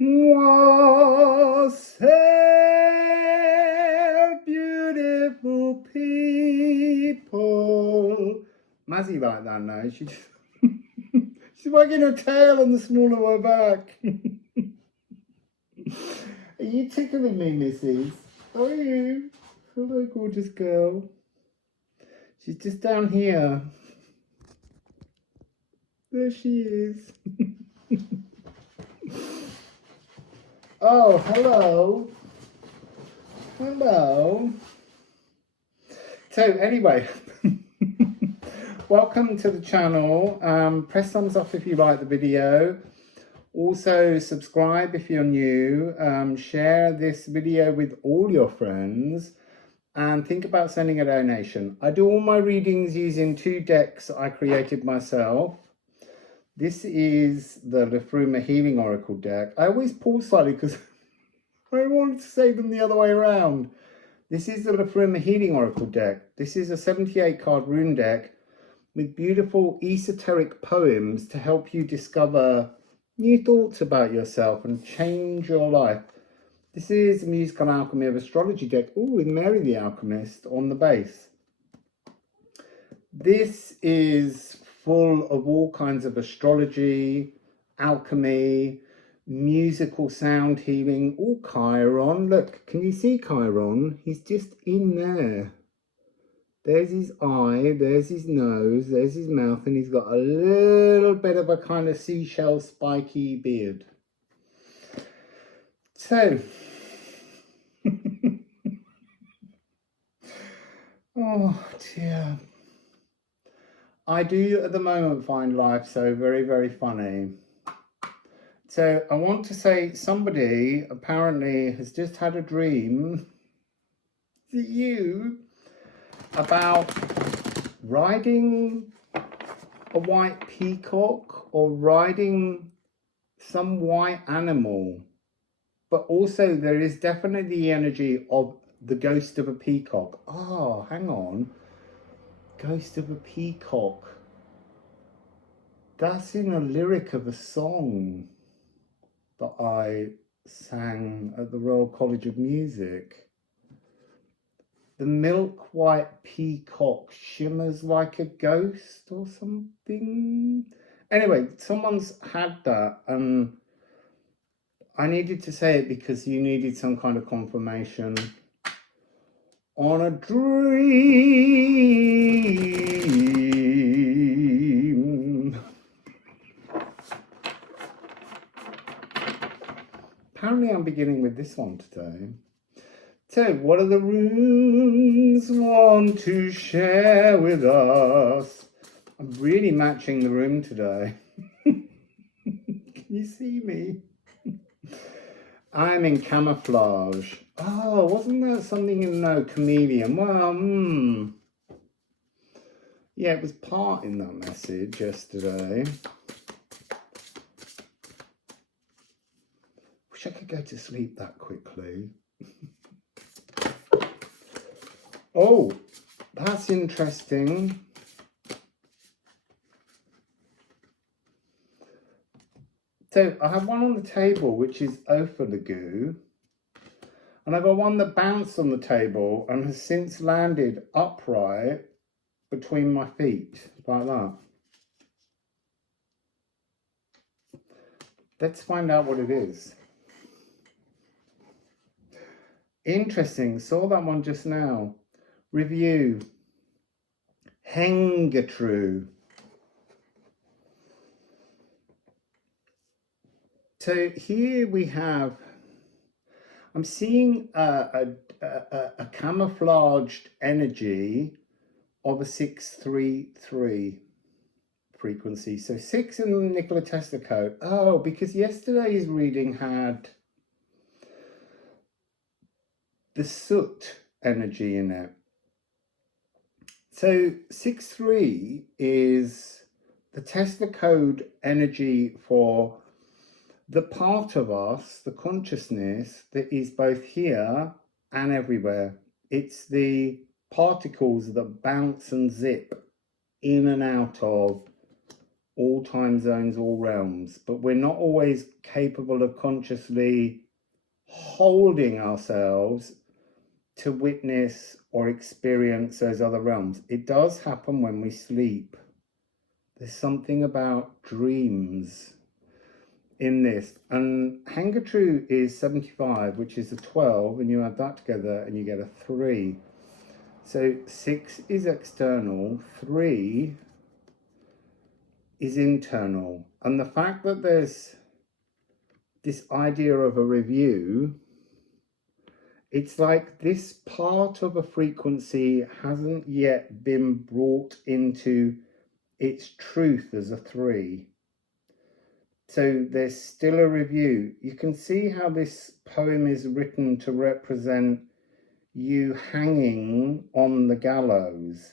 Wassail, beautiful people. Mazzy like that now. She's wagging her tail on the small of her back. Are you tickling me, Mrs.? Are you? Hello, gorgeous girl. She's just down here. There she is. Oh, hello. Hello. So anyway, welcome to the channel. Press thumbs up if you like the video. Also subscribe if you're new. Share this video with all your friends. And think about sending a donation. I do all my readings using 2 decks I created myself. This is the Liffruma Healing Oracle deck. I always pause slightly because I wanted to say them the other way around. This is the Liffruma Healing Oracle deck. This is a 78 card rune deck with beautiful esoteric poems to help you discover new thoughts about yourself and change your life. This is a musical alchemy of astrology deck. Oh, with Mary the Alchemist on the base. This is full of all kinds of astrology, alchemy, musical sound healing, all Chiron. Look, can you see Chiron? He's just in there. There's his eye, there's his nose, there's his mouth, and he's got a little bit of a kind of seashell spiky beard. So, oh dear. I do at the moment find life so very, very funny. So I want to say somebody apparently has just had a dream, is it you, about riding a white peacock or riding some white animal. But also there is definitely the energy of the ghost of a peacock. Oh, hang on. Ghost of a peacock. That's in a lyric of a song that I sang at the Royal College of Music. The milk white peacock shimmers like a ghost or something. Anyway, someone's had that and I needed to say it because you needed some kind of confirmation on a dream. Apparently I'm beginning with this one today. So what do the runes want to share with us? I'm really matching the room today. Can you see me? I'm in camouflage. Oh, wasn't that something in chameleon? Well, yeah, it was part in that message yesterday. Wish I could go to sleep that quickly. Oh, that's interesting. So I have one on the table, which is Ophilagu. And I've got one that bounced on the table and has since landed upright between my feet, like that. Let's find out what it is. Interesting, saw that one just now. Review. Hengetru. So here we have, I'm seeing a camouflaged energy of a 633 frequency. So 6 in the Nikola Tesla code. Oh, because yesterday's reading had the soot energy in it. So 6-3 is the Tesla code energy for the part of us, the consciousness that is both here and everywhere. It's the particles that bounce and zip in and out of all time zones, all realms, but we're not always capable of consciously holding ourselves to witness or experience those other realms. It does happen when we sleep. There's something about dreams in this. And Hangatru is 75, which is a 12, and you add that together and you get a 3. So 6 is external, 3 is internal. And the fact that there's this idea of a review, it's like this part of a frequency hasn't yet been brought into its truth as a 3. So there's still a review. You can see how this poem is written to represent you hanging on the gallows.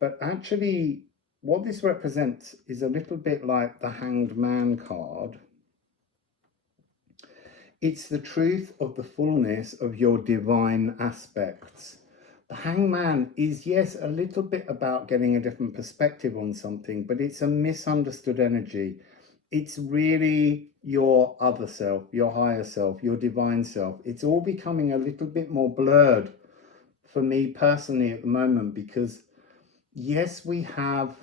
But actually, what this represents is a little bit like the Hanged Man card. It's the truth of the fullness of your divine aspects. The Hanged Man is, yes, a little bit about getting a different perspective on something, but it's a misunderstood energy. It's really your other self, your higher self, your divine self. It's all becoming a little bit more blurred for me personally at the moment, because yes, we have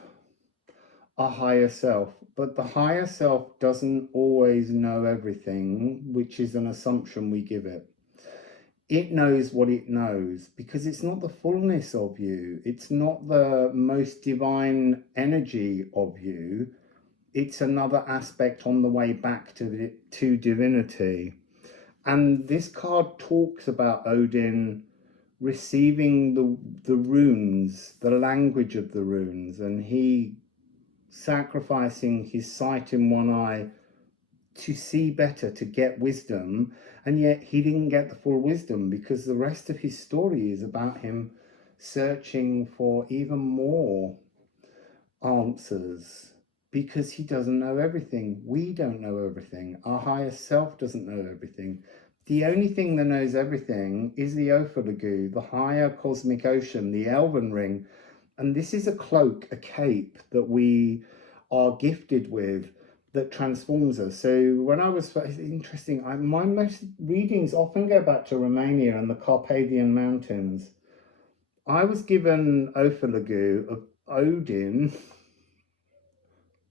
a higher self, but the higher self doesn't always know everything, which is an assumption we give it. It knows what it knows because it's not the fullness of you. It's not the most divine energy of you. It's another aspect on the way back to divinity. And this card talks about Odin receiving the runes, the language of the runes, and he sacrificing his sight in one eye to see better, to get wisdom, and yet he didn't get the full wisdom because the rest of his story is about him searching for even more answers, because he doesn't know everything. We don't know everything. Our higher self doesn't know everything. The only thing that knows everything is the Ophalagu, the higher cosmic ocean, the Elven ring. And this is a cloak, a cape that we are gifted with that transforms us. So when I was, it's interesting, my most readings often go back to Romania and the Carpathian Mountains. I was given Ophalagu of Odin,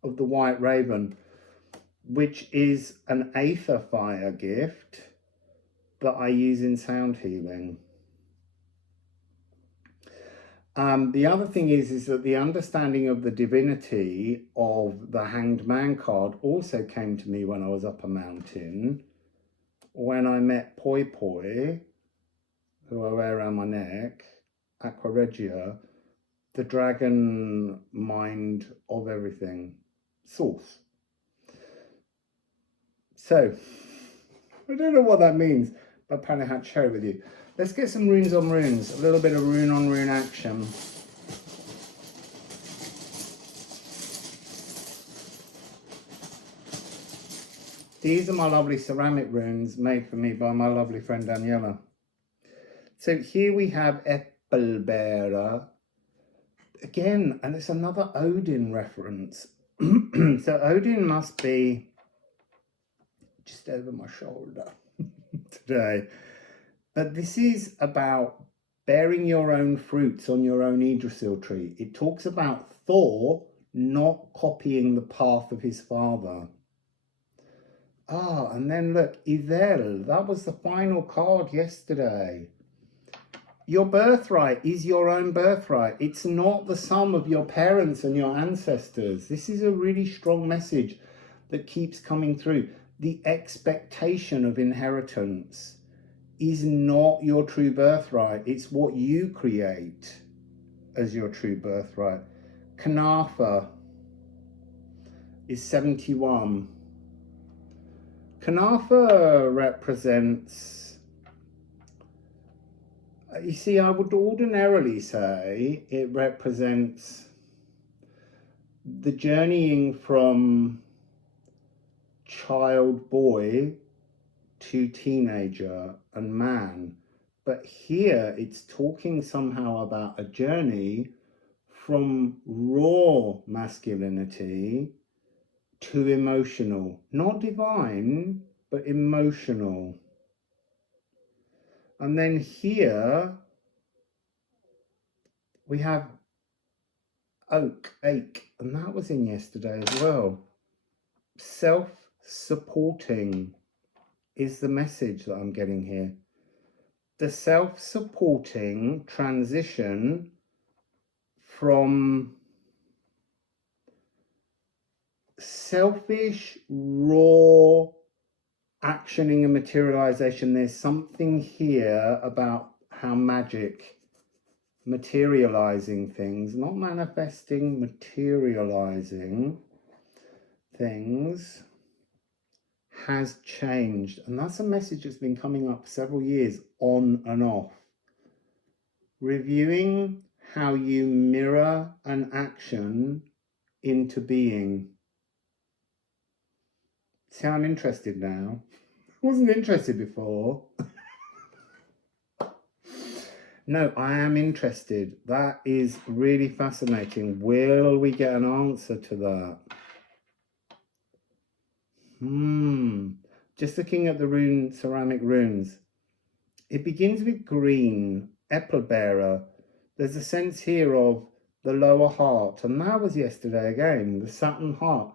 of the White Raven, which is an aether fire gift that I use in sound healing. The other thing is that the understanding of the divinity of the Hanged Man card also came to me when I was up a mountain, when I met Poi Poi, who I wear around my neck, Aqua Regia, the dragon mind of everything, source. So, I don't know what that means, but apparently I had to share it with you. Let's get some runes on runes, a little bit of rune on rune action. These are my lovely ceramic runes made for me by my lovely friend Daniela. So here we have Epelbearer. Again, and it's another Odin reference. So Odin must be just over my shoulder today. But this is about bearing your own fruits on your own Yggdrasil tree. It talks about Thor not copying the path of his father. And then look, Ivel, that was the final card yesterday. Your birthright is your own birthright. It's not the sum of your parents and your ancestors. This is a really strong message that keeps coming through. The expectation of inheritance is not your true birthright. It's what you create as your true birthright. Kanafa is 71. Kanafa represents, you see, I would ordinarily say it represents the journeying from child boy to teenager and man. But here it's talking somehow about a journey from raw masculinity too emotional. Not divine, but emotional. And then here we have ache, and that was in yesterday as well. Self-supporting is the message that I'm getting here. The self-supporting transition from selfish, raw actioning and materialization. There's something here about how magic, materializing things, not manifesting, materializing things, has changed. And that's a message that's been coming up several years on and off. Reviewing how you mirror an action into being. See, I'm interested now. I wasn't interested before. No, I am interested. That is really fascinating. Will we get an answer to that? Just looking at the ceramic runes. It begins with green, apple bearer. There's a sense here of the lower heart. And that was yesterday again, the Saturn heart.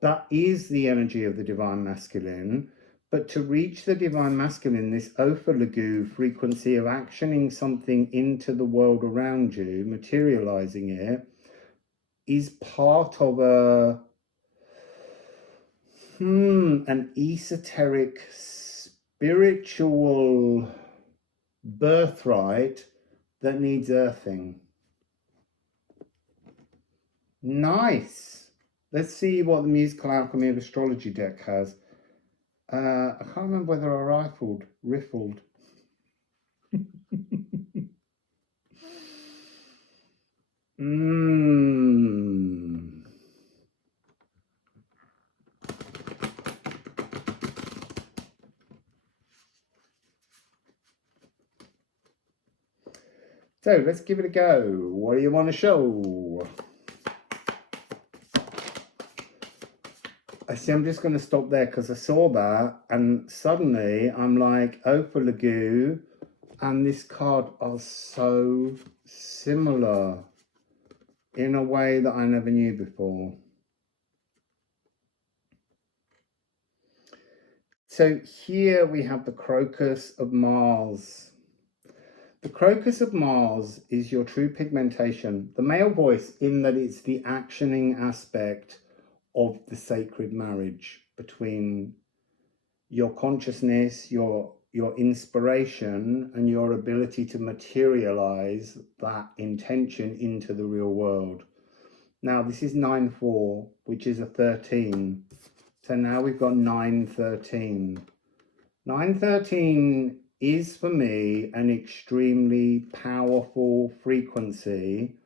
That is the energy of the divine masculine. But to reach the divine masculine, this Ophilagu frequency of actioning something into the world around you, materializing it, is part of an esoteric, spiritual birthright that needs earthing. Nice. Let's see what the Musical Alchemy of Astrology deck has. I can't remember whether I riffled. So let's give it a go. What do you want to show? I see, I'm just going to stop there because I saw that and suddenly I'm like, Ophilagu and this card are so similar in a way that I never knew before. So here we have the Crocus of Mars. The Crocus of Mars is your true pigmentation, the male voice, in that it's the actioning aspect of the sacred marriage between your consciousness, your inspiration, and your ability to materialize that intention into the real world. Now, this is 9-4, which is a 13. So now we've got 9-13. 9-13 is for me an extremely powerful frequency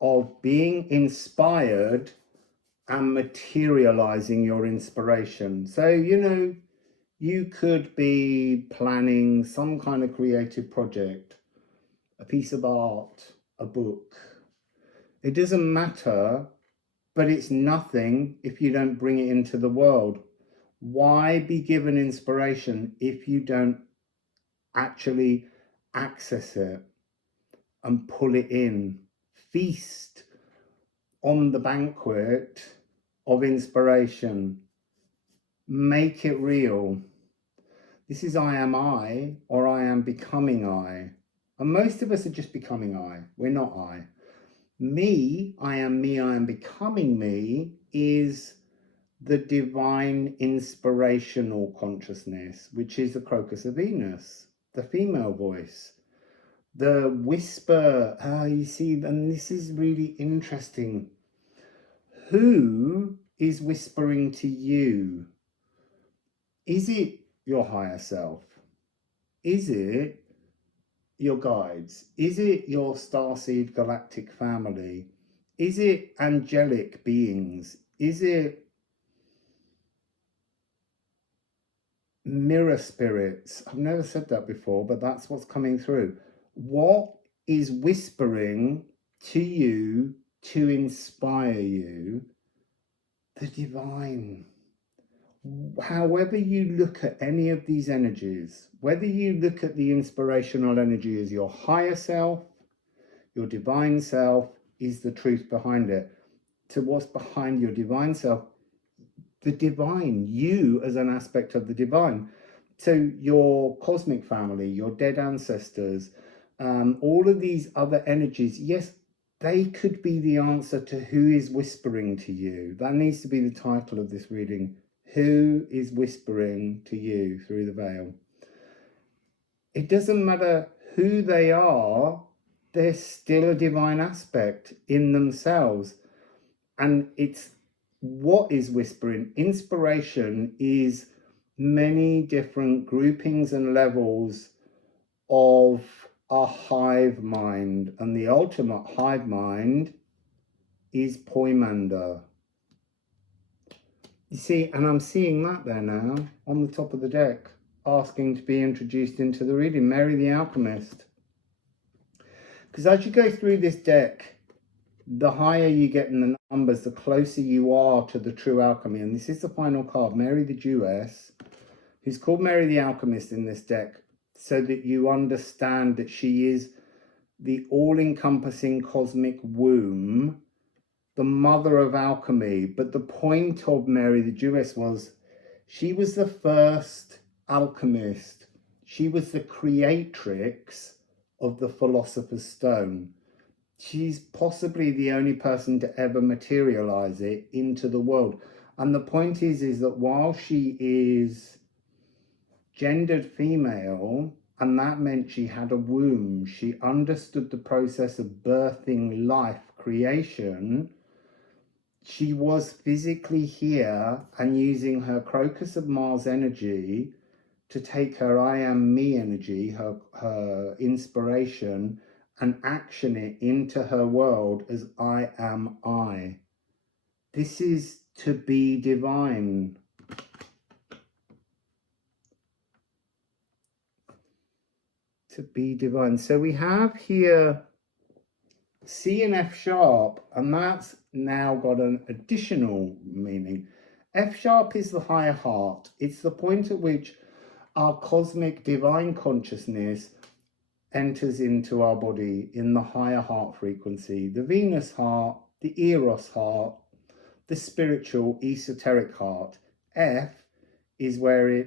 of being inspired and materializing your inspiration. So, you could be planning some kind of creative project, a piece of art, a book. It doesn't matter, but it's nothing if you don't bring it into the world. Why be given inspiration if you don't actually access it and pull it in? Feast on the banquet of inspiration. Make it real. This is I am I, or I am becoming I. And most of us are just becoming I. We're not I. Me, I am becoming me, is the divine inspirational consciousness, which is the Crocus of Venus, the female voice. The whisper, you see, and this is really interesting. Who is whispering to you? Is it your higher self? Is it your guides? Is it your starseed galactic family? Is it angelic beings? Is it mirror spirits? I've never said that before, but that's what's coming through. What is whispering to you to inspire you? the divine. However you look at any of these energies, whether you look at the inspirational energy as your higher self, your divine self is the truth behind it. To what's behind your divine self, the divine, you as an aspect of the divine. So your cosmic family, your dead ancestors, all of these other energies, yes, they could be the answer to who is whispering to you. That needs to be the title of this reading. Who is whispering to you through the veil? It doesn't matter who they are, they're still a divine aspect in themselves. And it's what is whispering. Inspiration is many different groupings and levels of a hive mind. And the ultimate hive mind is Poimanda. You see, and I'm seeing that there now on the top of the deck, asking to be introduced into the reading, Mary the Alchemist. Because as you go through this deck, the higher you get in the numbers, the closer you are to the true alchemy. And this is the final card, Mary the Jewess, who's called Mary the Alchemist in this deck, so that you understand that she is the all-encompassing cosmic womb, the mother of alchemy. But the point of Mary the Jewess was she was the first alchemist. She was the creatrix of the Philosopher's Stone. She's possibly the only person to ever materialize it into the world. And the point is that while she is gendered female, and that meant she had a womb, she understood the process of birthing life, creation, she was physically here and using her Crocus of Mars energy to take her I am me energy, her inspiration, and action it into her world as I am I. This is to be divine. To be divine. So we have here C and F sharp, and that's now got an additional meaning. F sharp is the higher heart. It's the point at which our cosmic divine consciousness enters into our body in the higher heart frequency, the Venus heart, the Eros heart, the spiritual esoteric heart. F is where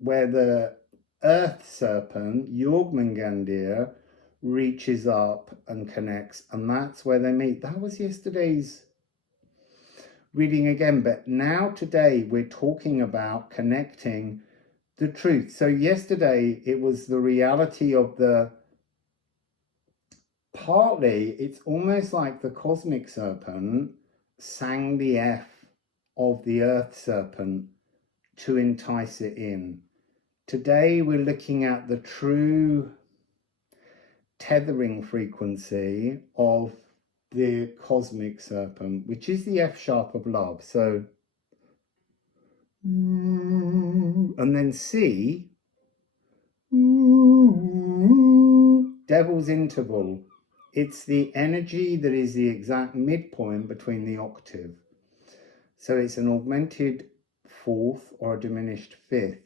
the earth serpent, Jormungandr, reaches up and connects, and that's where they meet. That was yesterday's reading again, but now today we're talking about connecting the truth. So yesterday it was the reality of partly it's almost like the cosmic serpent sang the F of the earth serpent to entice it in. Today we're looking at the true tethering frequency of the cosmic serpent, which is the F sharp of love. So, and then C, devil's interval. It's the energy that is the exact midpoint between the octave. So it's an augmented fourth or a diminished fifth.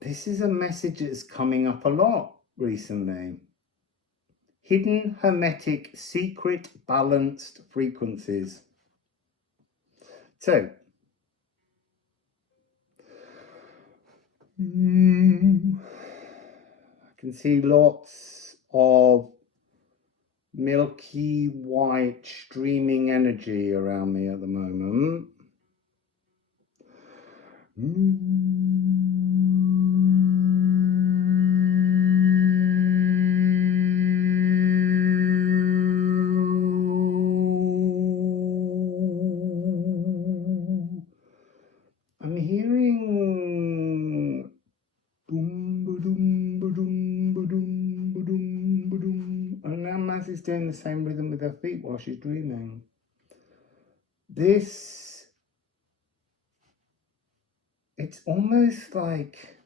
This is a message that's coming up a lot recently. Hidden, hermetic, secret, balanced frequencies. So, I can see lots of milky white streaming energy around me at the moment. I'm hearing boom, ba-doom, ba-doom, ba-doom, ba-doom, ba-doom. And now Maz is doing the same rhythm with her feet while she's dreaming. It's almost like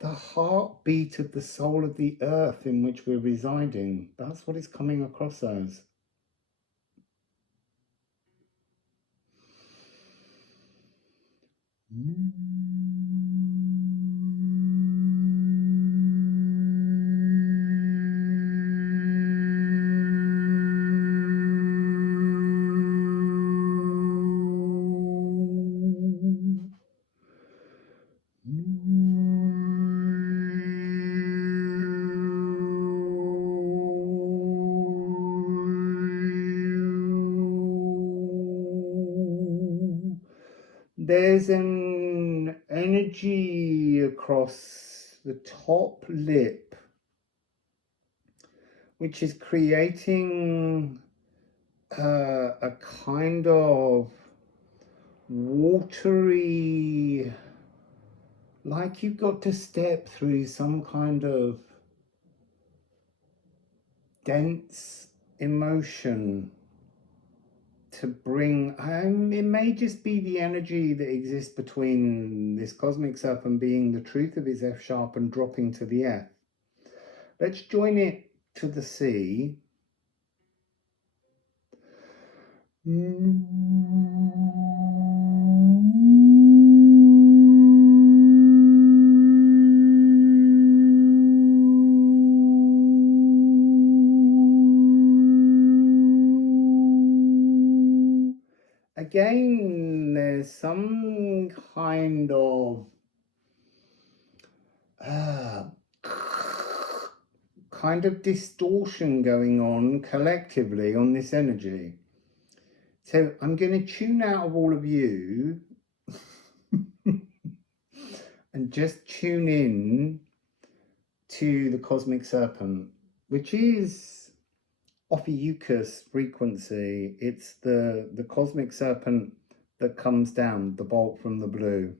the heartbeat of the soul of the earth in which we're residing. That's what it's coming across as. There's an energy across the top lip which is creating a kind of watery, like you've got to step through some kind of dense emotion to bring, it may just be the energy that exists between this cosmic serpent being the truth of his F sharp and dropping to the F. Let's join it to the C. Again, there's some kind of distortion going on collectively on this energy. So I'm going to tune out of all of you and just tune in to the cosmic serpent, which is Ophiuchus frequency. It's the cosmic serpent that comes down, the bolt from the blue.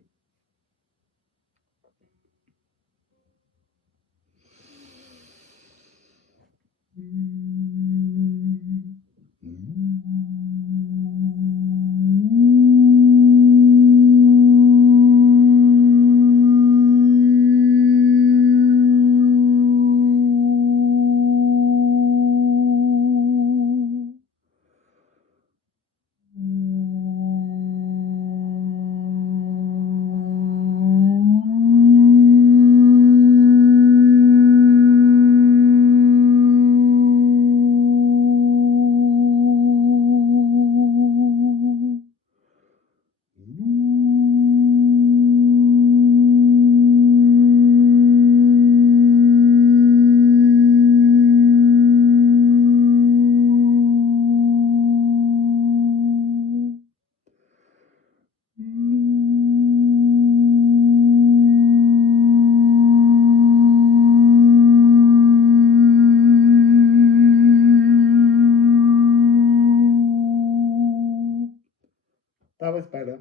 That was better.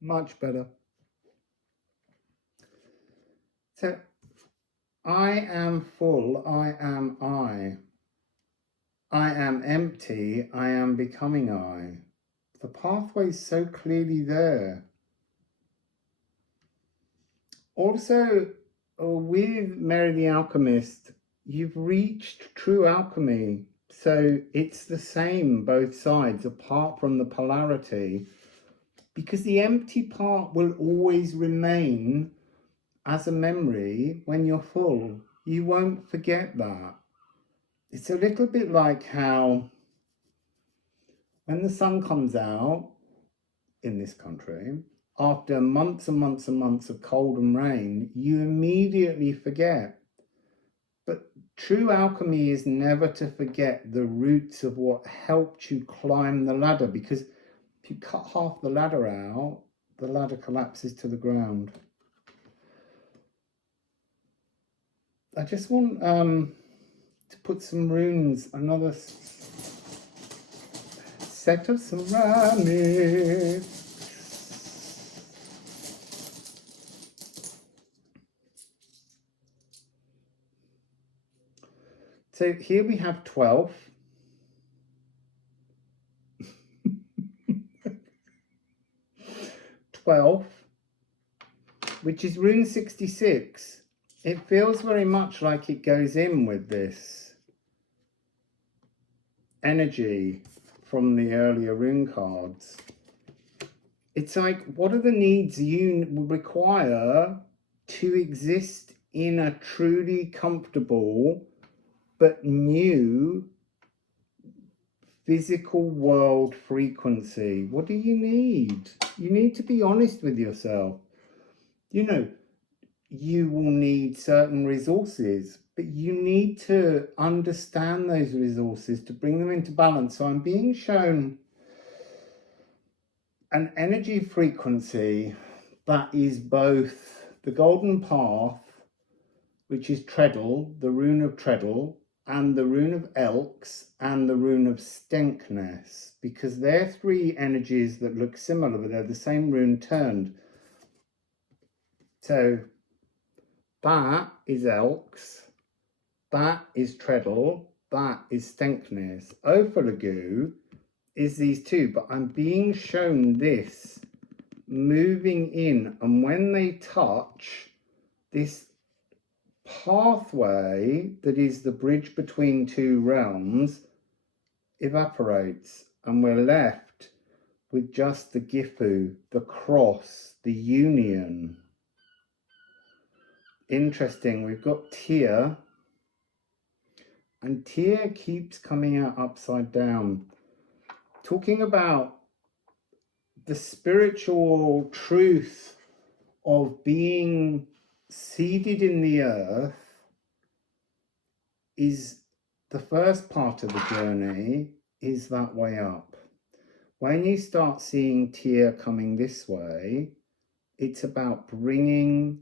Much better. So, I am full, I am I. I am empty, I am becoming I. The pathway's so clearly there. Also, with Mary the Alchemist, you've reached true alchemy. So it's the same both sides, apart from the polarity. Because the empty part will always remain as a memory when you're full. You won't forget that. It's a little bit like how when the sun comes out in this country, after months and months and months of cold and rain, you immediately forget. But true alchemy is never to forget the roots of what helped you climb the ladder, because if you cut half the ladder out, the ladder collapses to the ground. I just want to put some runes, another set of ceramic. So here we have 12. Which is rune 66. It feels very much like it goes in with this energy from the earlier rune cards. It's like, what are the needs you require to exist in a truly comfortable but new physical world frequency? What do you need? You need to be honest with yourself. You know, you will need certain resources, but you need to understand those resources to bring them into balance. So I'm being shown an energy frequency that is both the golden path, which is treadle, the rune of treadle, and the rune of elks, and the rune of stenkness, because they're three energies that look similar, but they're the same rune turned. So that is elks, that is treadle, that is stenkness. Ophilogu is these two, but I'm being shown this moving in, and when they touch, this pathway that is the bridge between two realms evaporates, and we're left with just the Gifu, the cross, the union. Interesting, we've got Tia, and Tia keeps coming out upside down, talking about the spiritual truth of being seated in the earth is the first part of the journey, is that way up. When you start seeing Tia coming this way, it's about bringing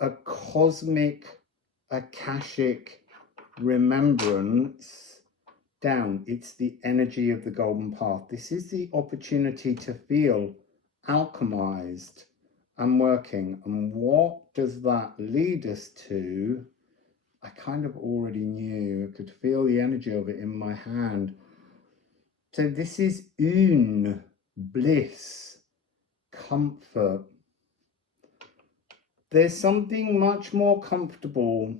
a cosmic, akashic remembrance down. It's the energy of the golden path. This is the opportunity to feel alchemized and working. And what does that lead us to? I kind of already knew. I could feel the energy of it in my hand. So this is une, bliss, comfort. There's something much more comfortable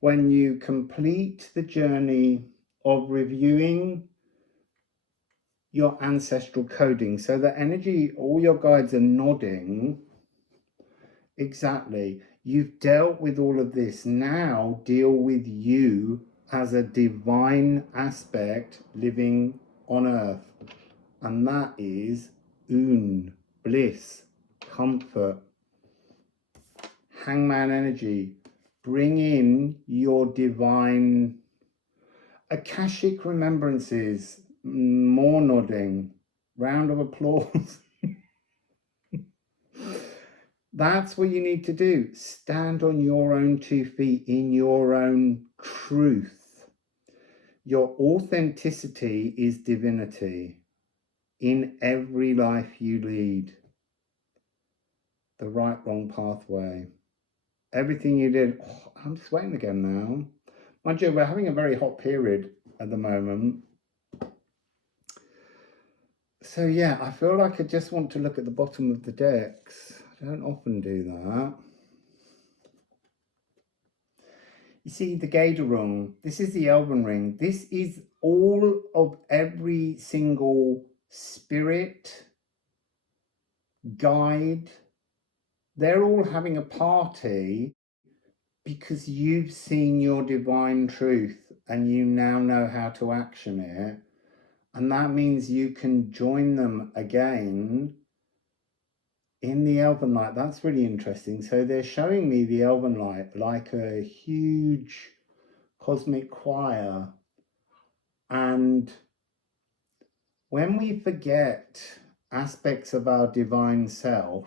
when you complete the journey of reviewing your ancestral coding. So the energy, all your guides are nodding. Exactly. You've dealt with all of this. Now deal with you as a divine aspect living on earth. And that is une, bliss, comfort. Hangman energy. Bring in your divine akashic remembrances. More nodding. Round of applause. That's what you need to do. Stand on your own 2 feet in your own truth. Your authenticity is divinity in every life you lead. The right, wrong pathway. Everything you did. Oh, I'm sweating again now. Mind you, we're having a very hot period at the moment. So yeah, I feel like I just want to look at the bottom of the decks. I don't often do that. You see the Gator Ring. This is the Elven Ring. This is all of every single spirit, guide. They're all having a party because you've seen your divine truth and you now know how to action it. And that means you can join them again in the Elven Light. That's really interesting. So they're showing me the Elven Light like a huge cosmic choir. And when we forget aspects of our divine self,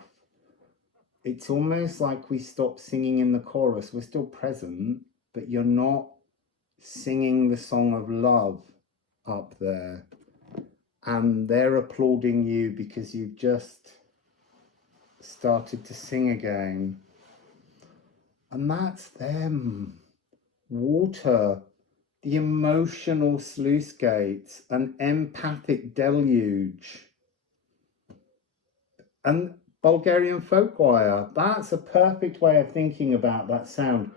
it's almost like we stop singing in the chorus. We're still present, but you're not singing the song of love up there. And they're applauding you because you've just started to sing again. And that's them. Water, the emotional sluice gates, an empathic deluge. And Bulgarian folk choir, that's a perfect way of thinking about that sound.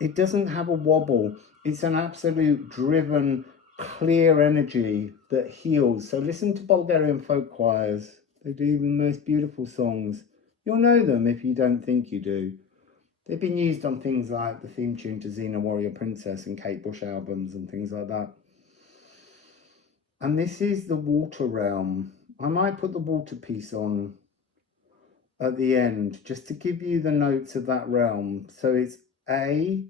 It doesn't have a wobble. It's an absolute driven, clear energy that heals. So listen to Bulgarian folk choirs. They do the most beautiful songs. You'll know them if you don't think you do. They've been used on things like the theme tune to Xena Warrior Princess and Kate Bush albums and things like that. And this is the water realm. I might put the water piece on at the end just to give you the notes of that realm. So it's A,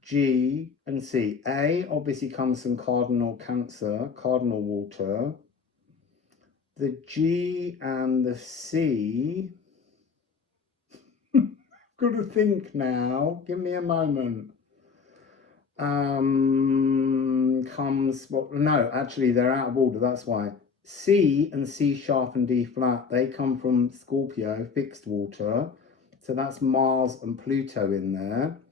G and C. A obviously comes from cardinal Cancer, cardinal water. The G and the C, got to think now, give me a moment. Comes, well, no, actually they're out of order, that's why. C and C sharp and D flat, they come from Scorpio, fixed water. So that's Mars and Pluto in there.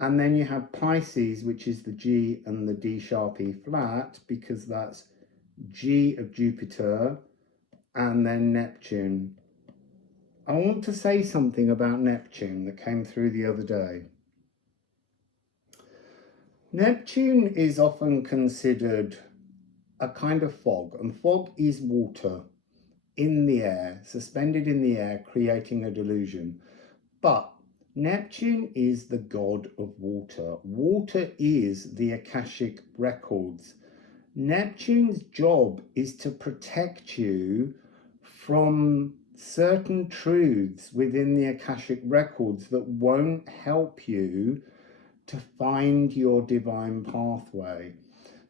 And then you have Pisces, which is the G and the D sharp E flat, because that's G of Jupiter, and then Neptune. I want to say something about Neptune that came through the other day. Neptune is often considered a kind of fog, and fog is water in the air, suspended in the air, creating a delusion. But Neptune is the god of water. Water is the Akashic records. Neptune's job is to protect you from certain truths within the Akashic records that won't help you to find your divine pathway.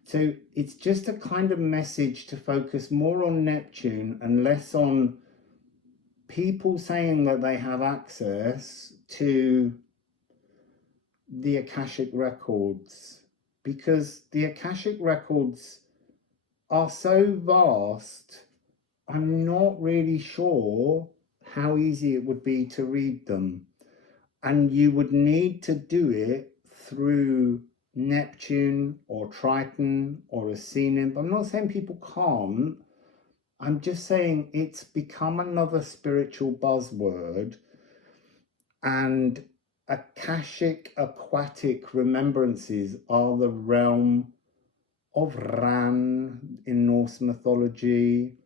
So it's just a kind of message to focus more on Neptune and less on people saying that they have access to the Akashic records, because the Akashic records are so vast, I'm not really sure how easy it would be to read them. And you would need to do it through Neptune or Triton or a sea nymph. I'm not saying people can't. I'm just saying it's become another spiritual buzzword, and Akashic aquatic remembrances are the realm of Ran in Norse mythology,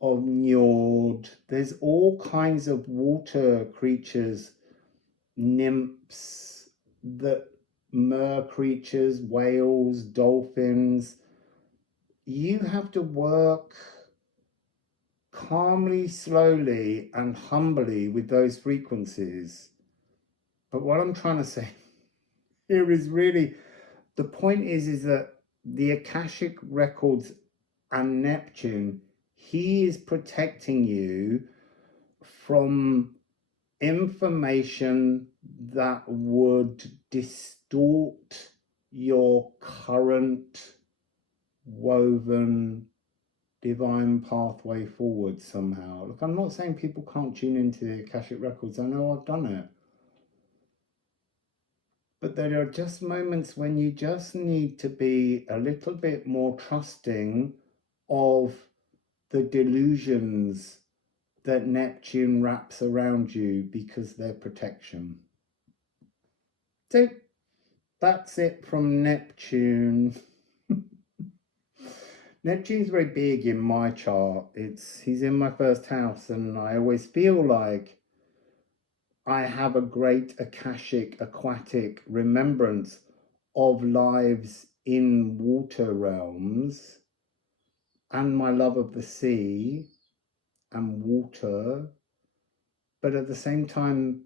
of Njord. There's all kinds of water creatures, nymphs, that mer creatures, whales, dolphins. You have to work calmly, slowly, and humbly with those frequencies. But what I'm trying to say here is really, the point is that the Akashic records and Neptune, he is protecting you from information that would distort your current woven divine pathway forward somehow. Look, I'm not saying people can't tune into the Akashic records. I know I've done it. But there are just moments when you just need to be a little bit more trusting of the delusions that Neptune wraps around you, because they're protection. So that's it from Neptune. Neptune's very big in my chart. He's in my first house, and I always feel like I have a great Akashic aquatic remembrance of lives in water realms, and my love of the sea and water. But at the same time,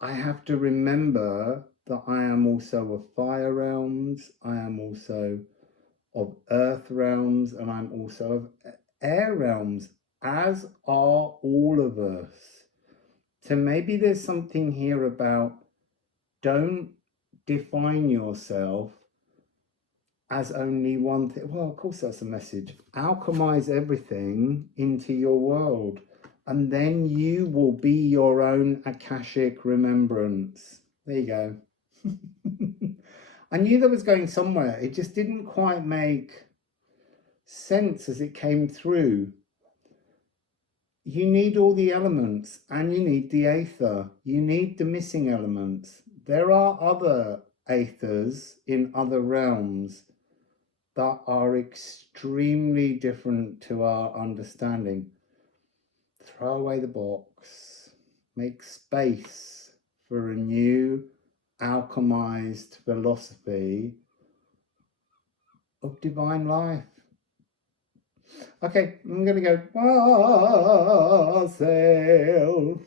I have to remember that I am also of fire realms, I am also of earth realms, and I'm also of air realms, as are all of us. So maybe there's something here about, don't define yourself as only one thing. Well, of course that's a message. Alchemize everything into your world, and then you will be your own Akashic remembrance. There you go. I knew that was going somewhere. It just didn't quite make sense as it came through. You need all the elements, and you need the aether. You need the missing elements. There are other aethers in other realms, that are extremely different to our understanding. Throw away the box, make space for a new alchemized philosophy of divine life. Okay, I'm going to go wassail.